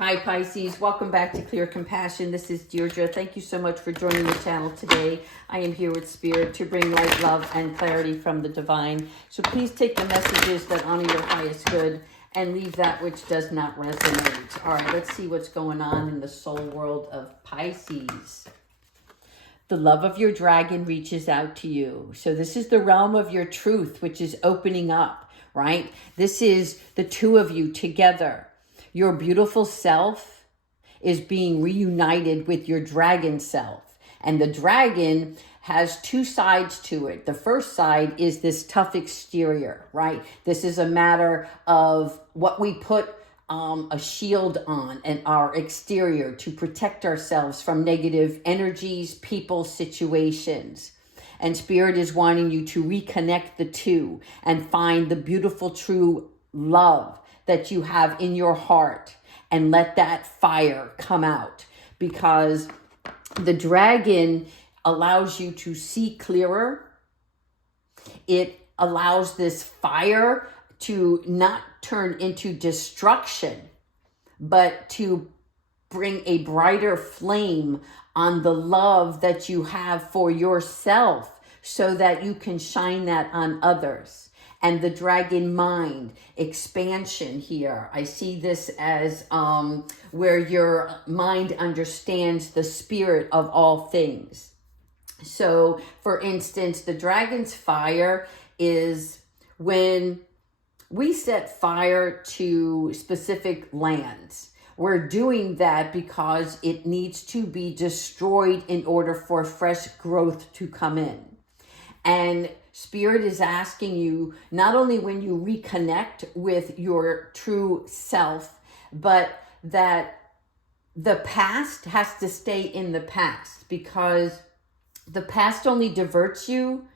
Hi Pisces, welcome back to Clear Compassion. This is Deirdre. Thank you so much for joining the channel today. I am here with Spirit to bring light, love, and clarity from the divine. So please take the messages that honor your highest good and leave that which does not resonate. All right, let's see what's going on in the soul world of Pisces. The love of your dragon reaches out to you. So this is the realm of your truth, which is opening up, right? This is the two of you together. Your beautiful self is being reunited with your dragon self. And the dragon has two sides to it. The first side is this tough exterior, right? This is a matter of what we put a shield on and our exterior to protect ourselves from negative energies, people, situations. And Spirit is wanting you to reconnect the two and find the beautiful, true love that you have in your heart and let that fire come out, because the dragon allows you to see clearer. It allows this fire to not turn into destruction, but to bring a brighter flame on the love that you have for yourself so that you can shine that on others. And the dragon mind expansion here. I see this as where your mind understands the spirit of all things. So, for instance, the dragon's fire is when we set fire to specific lands. We're doing that because it needs to be destroyed in order for fresh growth to come in. And Spirit is asking you, not only when you reconnect with your true self, but that the past has to stay in the past, because the past only diverts you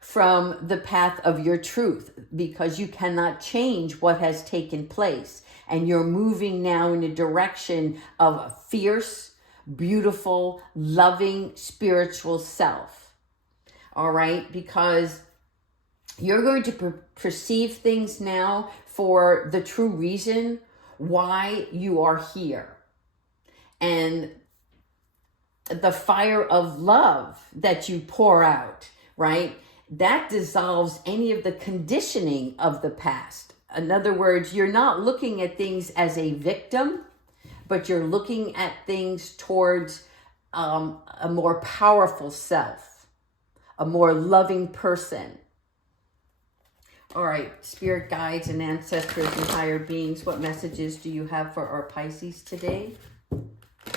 from the path of your truth, because you cannot change what has taken place. And you're moving now in a direction of a fierce, beautiful, loving, spiritual self. All right, because you're going to perceive things now for the true reason why you are here. And the fire of love that you pour out, right, that dissolves any of the conditioning of the past. In other words, you're not looking at things as a victim, but you're looking at things towards a more powerful self, a more loving person. All right, spirit guides and ancestors and higher beings, what messages do you have for our Pisces today?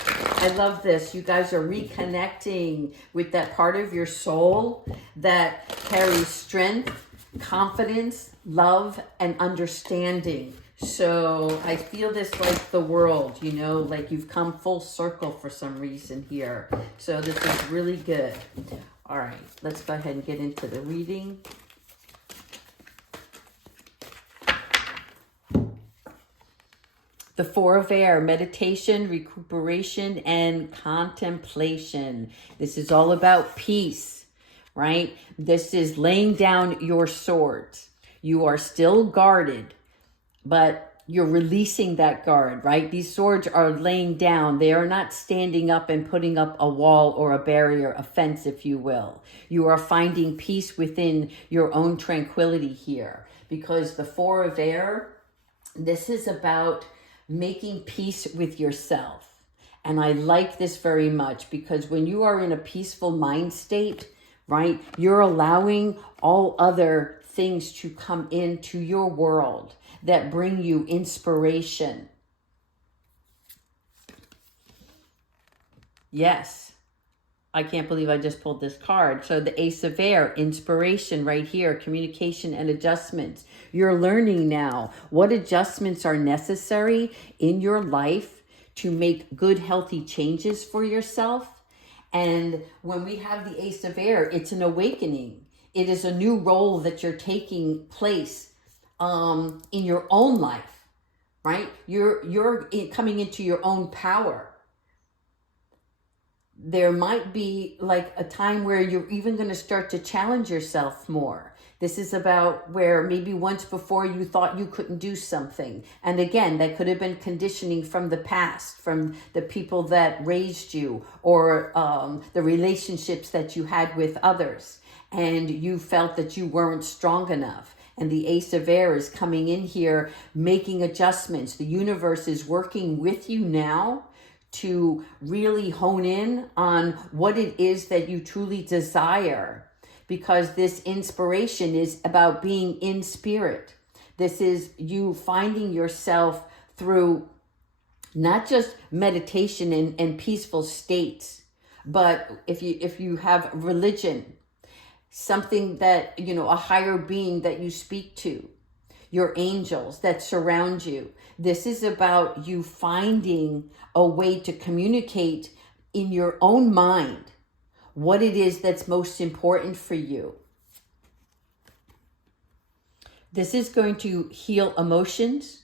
I love this. You guys are reconnecting with that part of your soul that carries strength, confidence, love, and understanding. So I feel this like the world, you know, like you've come full circle for some reason here. So this is really good. All right, let's go ahead and get into the reading. The Four of Air, meditation, recuperation, and contemplation. This is all about peace, right? This is laying down your swords. You are still guarded, but you're releasing that guard, right? These swords are laying down. They are not standing up and putting up a wall or a barrier, a fence, if you will. You are finding peace within your own tranquility here, because the Four of Air, this is about making peace with yourself. And I like this very much, because when you are in a peaceful mind state, right, you're allowing all other things to come into your world that bring you inspiration. Yes. I can't believe I just pulled this card. So the Ace of Air, inspiration right here, communication and adjustments. You're learning now what adjustments are necessary in your life to make good, healthy changes for yourself. And when we have the Ace of Air, it's an awakening. It is a new role that you're taking place in your own life, right? You're coming into your own power. There might be like a time where you're even going to start to challenge yourself more. This is about where maybe once before you thought you couldn't do something. And again, that could have been conditioning from the past, from the people that raised you, or the relationships that you had with others. And you felt that you weren't strong enough. And the Ace of Air is coming in here, making adjustments. The universe is working with you now to really hone in on what it is that you truly desire, because this inspiration is about being in spirit. This is you finding yourself through not just meditation and peaceful states, but if you have religion, something that, a higher being that you speak to, your angels that surround you. This is about you finding a way to communicate in your own mind what it is that's most important for you. This is going to heal emotions,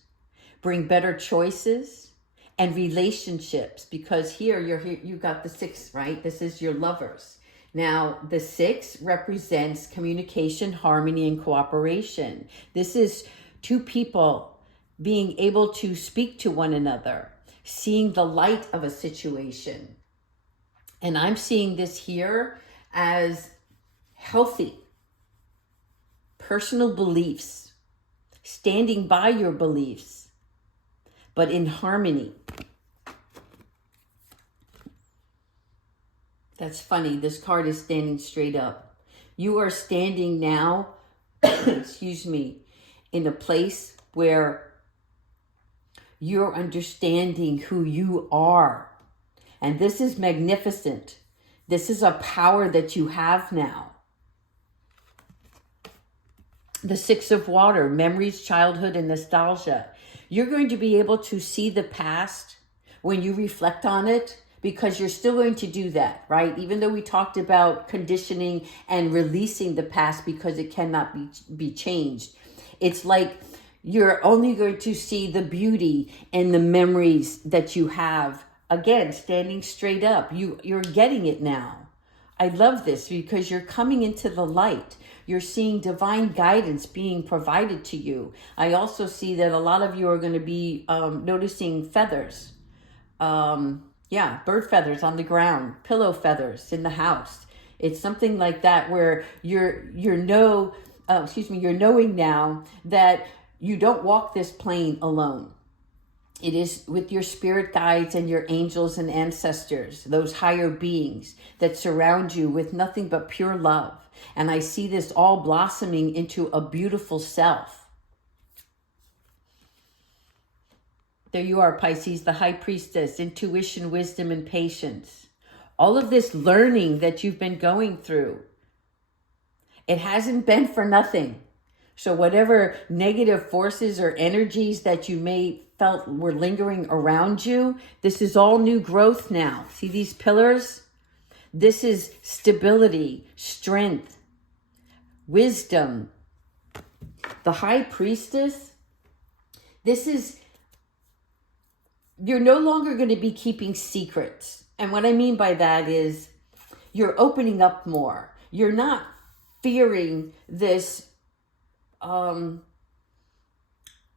bring better choices, and relationships, because here you got the 6, right? This is your lovers. Now, the 6 represents communication, harmony, and cooperation. This is 2 people being able to speak to one another, seeing the light of a situation. And I'm seeing this here as healthy, personal beliefs, standing by your beliefs, but in harmony. That's funny. This card is standing straight up. You are standing now, excuse me, in a place where you're understanding who you are. And this is magnificent. This is a power that you have now. The 6 of Water, memories, childhood, and nostalgia. You're going to be able to see the past when you reflect on it, because you're still going to do that, right? Even though we talked about conditioning and releasing the past because it cannot be changed. It's like you're only going to see the beauty and the memories that you have. Again, standing straight up. You're getting it now. I love this because you're coming into the light. You're seeing divine guidance being provided to you. I also see that a lot of you are going to be noticing feathers. Bird feathers on the ground, pillow feathers in the house. It's something like that where you're knowing now that you don't walk this plane alone. It is with your spirit guides and your angels and ancestors, those higher beings that surround you with nothing but pure love. And I see this all blossoming into a beautiful self. There you are, Pisces, the high priestess, intuition, wisdom, and patience. All of this learning that you've been going through, it hasn't been for nothing. So whatever negative forces or energies that you may felt were lingering around you, this is all new growth now. See these pillars? This is stability, strength, wisdom. The high priestess, this is, you're no longer going to be keeping secrets. And what I mean by that is you're opening up more. You're not fearing this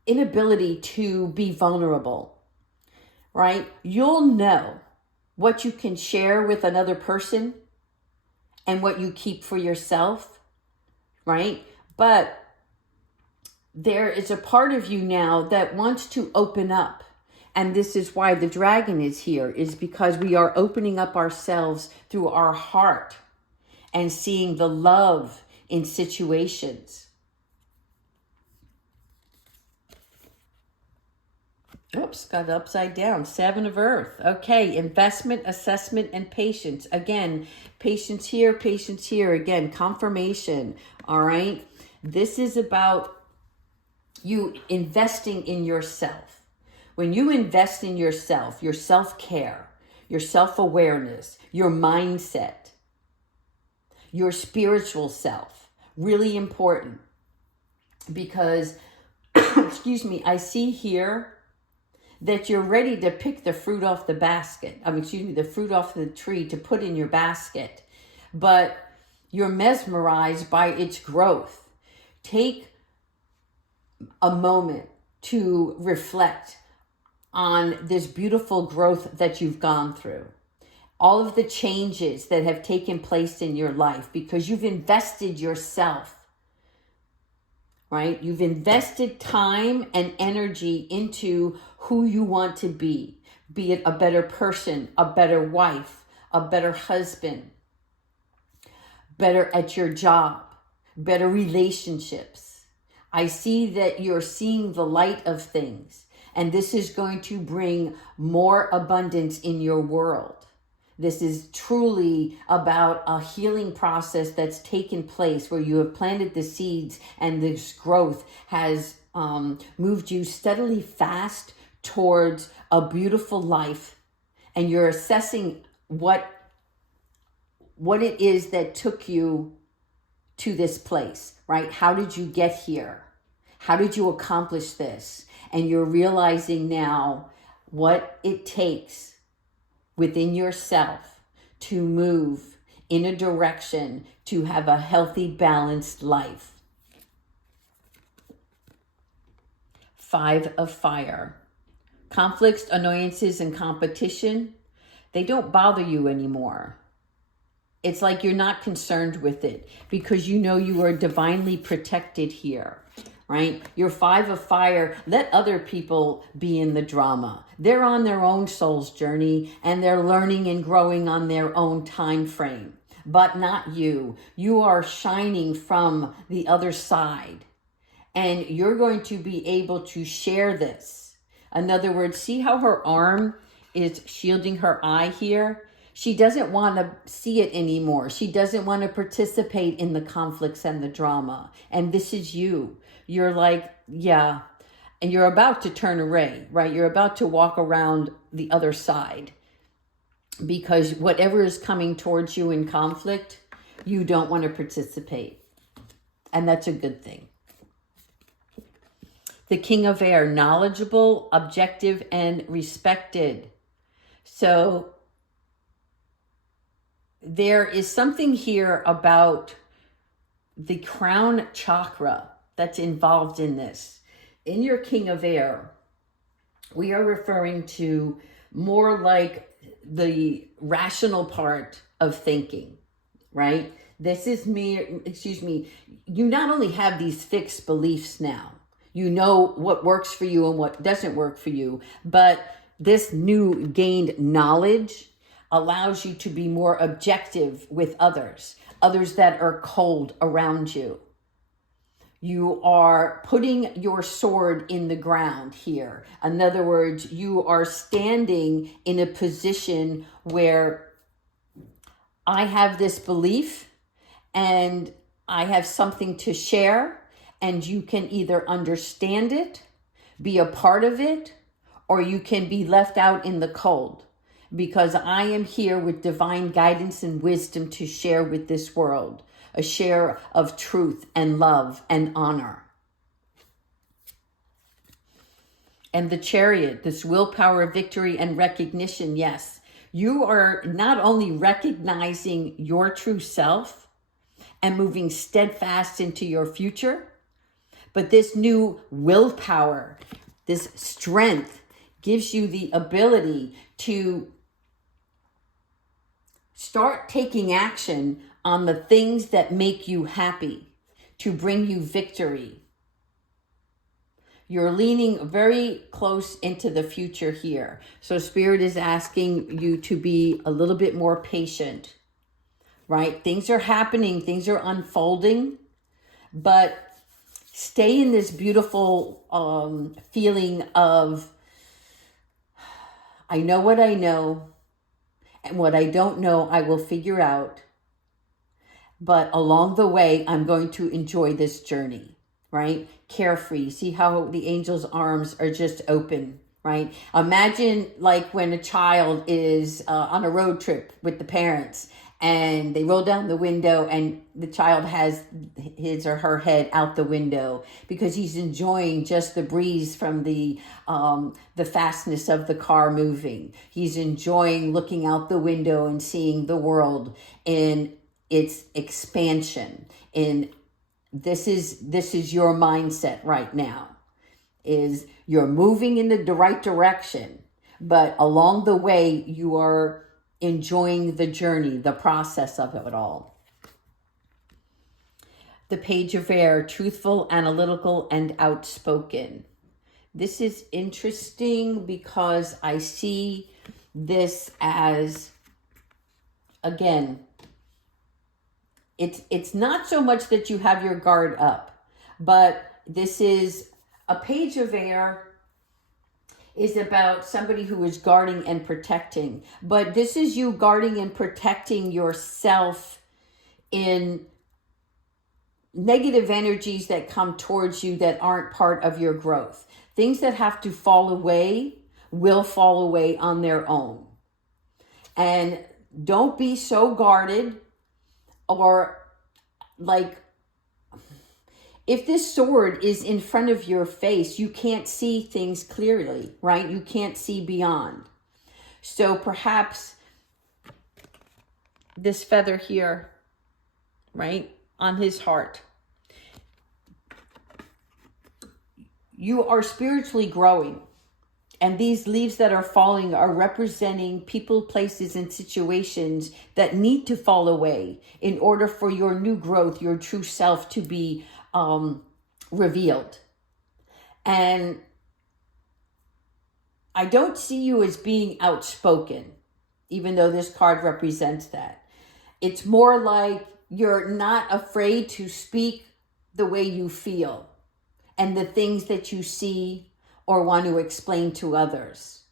inability to be vulnerable, right? You'll know what you can share with another person and what you keep for yourself, right? But there is a part of you now that wants to open up. And this is why the dragon is here, is because we are opening up ourselves through our heart and seeing the love in situations. Oops, got it upside down. 7 of Earth. Okay, investment, assessment, and patience. Again, patience here, patience here. Again, confirmation. All right. This is about you investing in yourself. When you invest in yourself, your self-care, your self-awareness, your mindset, your spiritual self, really important. Because, excuse me, I see here that you're ready to pick the fruit off the basket. The fruit off the tree to put in your basket. But you're mesmerized by its growth. take a moment to reflect on this beautiful growth that you've gone through. All of the changes that have taken place in your life because you've invested yourself, right? You've invested time and energy into who you want to be it a better person, a better wife, a better husband, better at your job, better relationships. I see that you're seeing the light of things, and this is going to bring more abundance in your world. This is truly about a healing process that's taken place where you have planted the seeds and this growth has moved you steadily fast towards a beautiful life. And you're assessing what it is that took you to this place, right? How did you get here? How did you accomplish this? And you're realizing now what it takes within yourself to move in a direction to have a healthy, balanced life. 5 of fire. Conflicts, annoyances, and competition, they don't bother you anymore. It's like you're not concerned with it because you know you are divinely protected here. Right? Your 5 of fire, let other people be in the drama. They're on their own soul's journey and they're learning and growing on their own time frame, but not you. You are shining from the other side and you're going to be able to share this. In other words, see how her arm is shielding her eye here? She doesn't want to see it anymore. She doesn't want to participate in the conflicts and the drama. And this is you. You're like, yeah. And you're about to turn away, right? You're about to walk around the other side because whatever is coming towards you in conflict, you don't want to participate. And that's a good thing. The King of Air, knowledgeable, objective, and respected. So there is something here about the crown chakra that's involved in this. In your King of Air, we are referring to more like the rational part of thinking, right? This is you not only have these fixed beliefs now, you know what works for you and what doesn't work for you, but this new gained knowledge allows you to be more objective with others that are cold around you. You are putting your sword in the ground here. In other words, you are standing in a position where I have this belief and I have something to share, and you can either understand it, be a part of it, or you can be left out in the cold. Because I am here with divine guidance and wisdom to share with this world, a share of truth and love and honor. And the Chariot, this willpower, victory, and recognition, yes. You are not only recognizing your true self and moving steadfast into your future, but this new willpower, this strength gives you the ability to start taking action on the things that make you happy, to bring you victory. You're leaning very close into the future here. So Spirit is asking you to be a little bit more patient, right? Things are happening, things are unfolding, but stay in this beautiful feeling of, I know what I know, and what I don't know, I will figure out. But along the way, I'm going to enjoy this journey, right? Carefree. See how the angel's arms are just open, right? Imagine like when a child is on a road trip with the parents and they roll down the window and the child has his or her head out the window because he's enjoying just the breeze from the fastness of the car moving. He's enjoying looking out the window and seeing the world in its expansion, in this is your mindset right now, is you're moving in the right direction, but along the way you are enjoying the journey, the process of it all. The Page of Air, truthful, analytical, and outspoken. This is interesting because I see this as, again, it's not so much that you have your guard up, but this is a Page of Air is about somebody who is guarding and protecting. But this is you guarding and protecting yourself in negative energies that come towards you that aren't part of your growth. Things that have to fall away will fall away on their own. And don't be so guarded, or like, if this sword is in front of your face, you can't see things clearly, right? You can't see beyond. So perhaps this feather here, right, on his heart, you are spiritually growing. And these leaves that are falling are representing people, places, and situations that need to fall away in order for your new growth, your true self to be revealed. And I don't see you as being outspoken, even though this card represents that. It's more like you're not afraid to speak the way you feel and the things that you see or want to explain to others.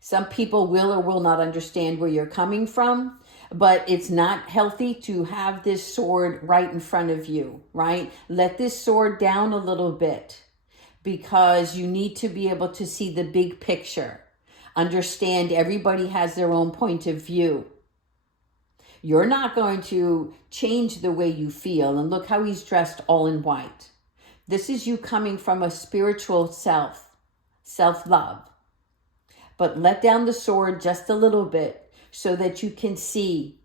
Some people will or will not understand where you're coming from, but it's not healthy to have this sword right in front of you, right? Let this sword down a little bit, because you need to be able to see the big picture. Understand everybody has their own point of view. You're not going to change the way you feel. And look how he's dressed all in white. This is you coming from a spiritual self-love. But let down the sword just a little bit so that you can see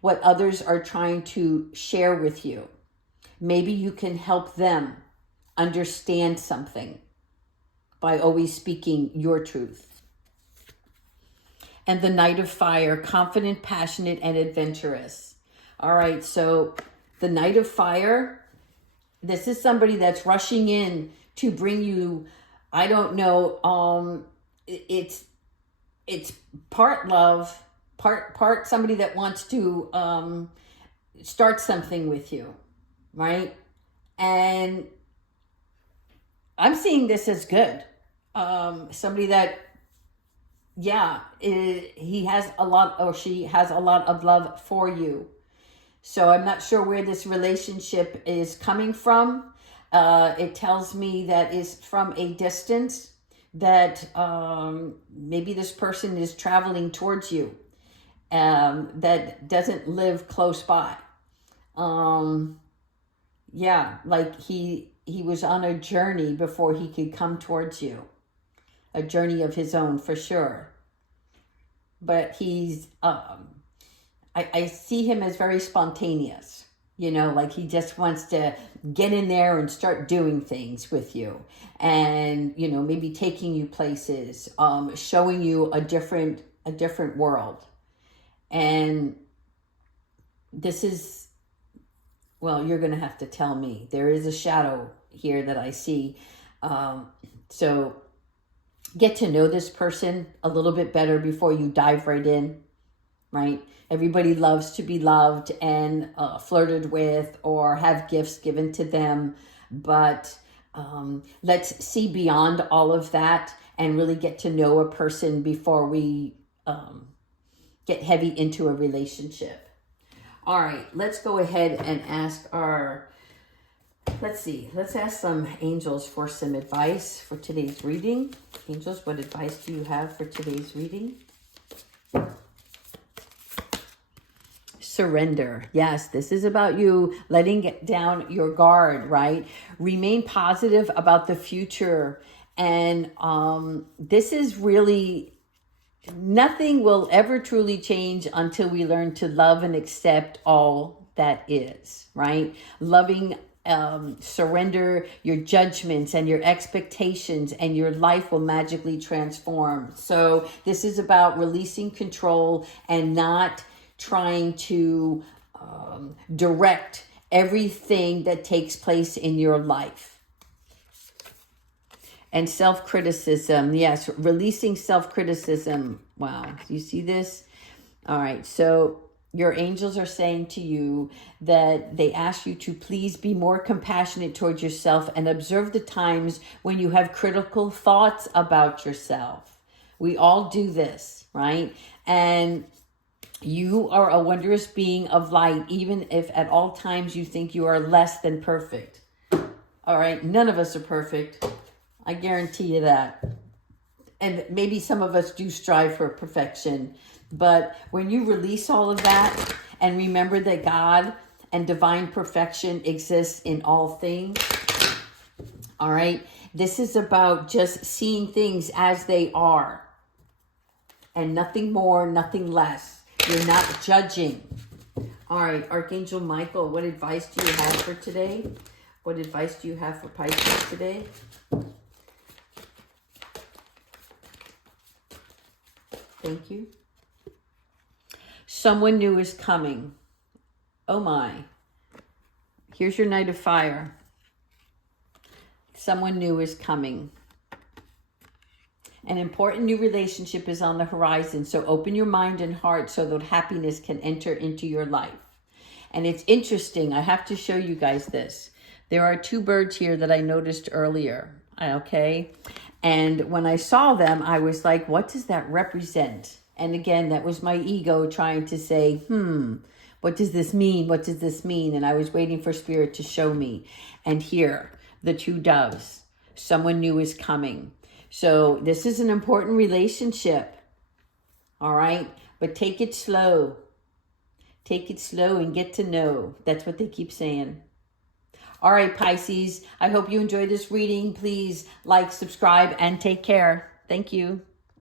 what others are trying to share with you. Maybe you can help them understand something by always speaking your truth. And the Knight of Fire, confident, passionate, and adventurous. All right, so the Knight of Fire, this is somebody that's rushing in to bring you, I don't know, it's part love, part somebody that wants to start something with you, right? And I'm seeing this as good. Somebody that, he has a lot, or she has a lot of love for you. So I'm not sure where this relationship is coming from. It tells me that is from a distance, that maybe this person is traveling towards you, that doesn't live close by. Like he was on a journey before he could come towards you. A journey of his own, for sure. But he's, I see him as very spontaneous. You know, like he just wants to get in there and start doing things with you. And, you know, maybe taking you places, showing you a different world. And this is, well, you're going to have to tell me. There is a shadow here that I see. So get to know this person a little bit better before you dive right in, right? Everybody loves to be loved and flirted with or have gifts given to them. But let's see beyond all of that and really get to know a person before we get heavy into a relationship. All right, let's go ahead and ask let's ask some angels for some advice for today's reading. Angels, what advice do you have for today's reading? Surrender. Yes, this is about you letting down your guard, right? Remain positive about the future. And this is really, nothing will ever truly change until we learn to love and accept all that is, right? Loving, surrender your judgments and your expectations, and your life will magically transform. So this is about releasing control and not trying to direct everything that takes place in your life. And self-criticism, yes, releasing self-criticism. Wow, you see this? All right, so your angels are saying to you that they ask you to please be more compassionate towards yourself and observe the times when you have critical thoughts about yourself. We all do this, right? And you are a wondrous being of light, even if at all times you think you are less than perfect. All right, none of us are perfect. I guarantee you that. And maybe some of us do strive for perfection. But when you release all of that and remember that God and divine perfection exists in all things, all right, this is about just seeing things as they are and nothing more, nothing less. You're not judging. All right, Archangel Michael, what advice do you have for today? What advice do you have for Pisces today? Thank you. Someone new is coming. Oh my. Here's your Knight of Fire. Someone new is coming. An important new relationship is on the horizon, so open your mind and heart so that happiness can enter into your life. And it's interesting, I have to show you guys this. There are two birds here that I noticed earlier, okay? And when I saw them, I was like, what does that represent? And again, that was my ego trying to say, what does this mean? What does this mean? And I was waiting for Spirit to show me. And here, the two doves, someone new is coming. So this is an important relationship, all right? But take it slow. Take it slow and get to know. That's what they keep saying. All right, Pisces, I hope you enjoyed this reading. Please like, subscribe, and take care. Thank you.